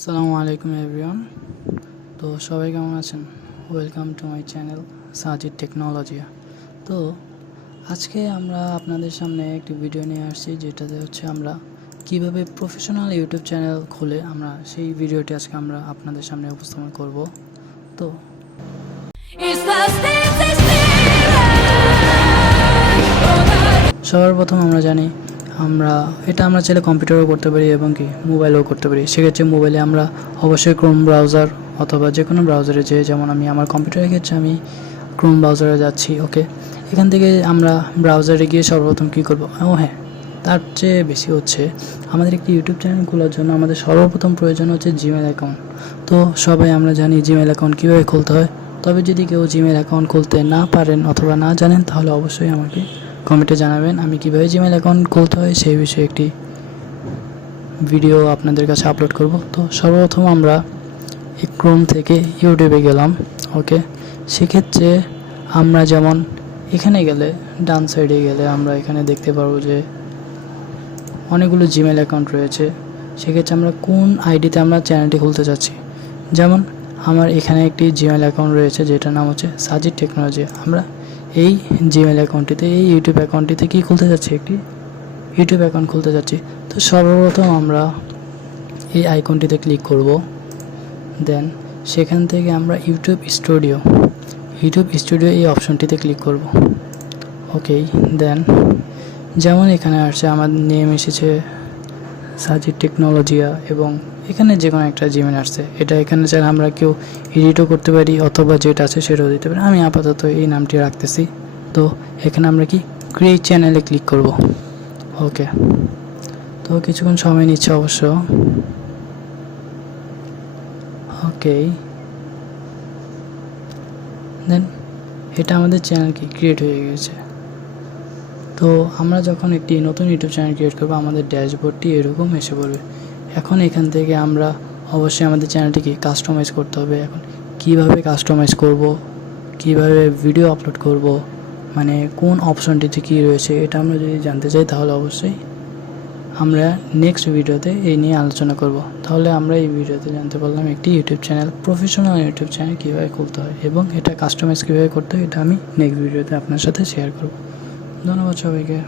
আসসালামু আলাইকুম এভরিওয়ান। তো সবাই কেমন আছেন? Welcome to my channel Sajid technology. তো আজকে আমরা আপনাদের সামনে একটি ভিডিও নিয়ে আসছি, যেটাতে হচ্ছে আমরা কিভাবে প্রফেশনাল ইউটিউব চ্যানেল খুলে আমরা সেই ভিডিওটি আজকে আমরা আপনাদের সামনে উপস্থাপন করব। তো সবার প্রথম আমরা জানি আমরা চাইলে কম্পিউটারও করতে পারি এবং কি মোবাইলেও করতে পারি। সেক্ষেত্রে মোবাইলে আমরা অবশ্যই ক্রোম ব্রাউজার অথবা যে কোনো ব্রাউজারে যেমন আমি আমার কম্পিউটারের ক্ষেত্রে আমি ক্রোম ব্রাউজারে যাচ্ছি। ওকে, এখান থেকে আমরা ব্রাউজারে গিয়ে সর্বপ্রথম কী করব? হ্যাঁ, তার চেয়ে বেশি হচ্ছে আমাদের একটি ইউটিউব চ্যানেল খোলার জন্য আমাদের সর্বপ্রথম প্রয়োজন হচ্ছে জিমেল অ্যাকাউন্ট। তো সবাই আমরা জানি জিমেল অ্যাকাউন্ট কীভাবে খুলতে হয়। তবে যদি কেউ জিমেল অ্যাকাউন্ট খুলতে না পারেন অথবা না জানেন, তাহলে অবশ্যই আমাকে কমেন্টে জানাবেন, আমি কীভাবে জিমেল অ্যাকাউন্ট খুলতে হয় সেই বিষয়ে একটি ভিডিও আপনাদের কাছে আপলোড করব। তো সর্বপ্রথম আমরা ক্রোম থেকে ইউটিউবে গেলাম। ওকে, সেক্ষেত্রে আমরা যেমন এখানে গেলে ডান সাইডে গেলে আমরা এখানে দেখতে পারবো যে অনেকগুলো জিমেল অ্যাকাউন্ট রয়েছে। সেক্ষেত্রে আমরা কোন আইডিতে আমরা চ্যানেলটি খুলতে চাচ্ছি। যেমন আমার এখানে একটি জিমেল অ্যাকাউন্ট রয়েছে, যেটার নাম হচ্ছে সাজিদ টেকনোলজি। আমরা এই জিমেল অ্যাকাউন্টটিতে এই ইউটিউব অ্যাকাউন্টটিতে কী খুলতে যাচ্ছি? একটি ইউটিউব অ্যাকাউন্ট খুলতে যাচ্ছি। তো সর্বপ্রথম আমরা এই আইকনটিতে ক্লিক করব। দেন সেখান থেকে আমরা ইউটিউব স্টুডিও এই অপশনটিতে ক্লিক করব। ওকে, দেন যেমন এখানে আসছে আমার নেম এসেছে সাজিদ টেকনোলজিয়া এবং এখানে যে কোনো একটা জিমেল আসছে। এখানে চাইলে আমরা কেউ এডিটও করতে পারি অথবা যেটা আছে সেটাও দিতে পারি। আমি আপাতত এই নামটি রাখতেছি। তো এখানে আমরা কি ক্রিয়েট চ্যানেলে ক্লিক করব। ওকে, তো কিছুক্ষণ সময় নিচ্ছে অবশ্য। ওকে, দেন এটা আমাদের চ্যানেল কি ক্রিয়েট হয়ে গেছে। তো আমরা যখন একটি নতুন ইউটিউব চ্যানেল ক্রিয়েট করবো, আমাদের ড্যাশবোর্ডটি এরকম এসে পড়বে। এখন এখান থেকে আমরা অবশ্যই আমাদের চ্যানেলটিকে কাস্টমাইজ করতে হবে। এখন কিভাবে কাস্টমাইজ করব, কিভাবে ভিডিও আপলোড করব, মানে কোন অপশনটিতে কী রয়েছে, এটা আমরা যদি জানতে চাই তাহলে অবশ্যই আমরা নেক্সট ভিডিওতে এই নিয়ে আলোচনা করব। তাহলে আমরা এই ভিডিওতে জানতে পারলাম একটি YouTube channel, professional YouTube channel কীভাবে খুলতে হয় এবং এটা কাস্টমাইজ কীভাবে করতে হয়, এটা আমি নেক্সট ভিডিওতে আপনার সাথে শেয়ার করব। ধন্যবাদ সবাইকে।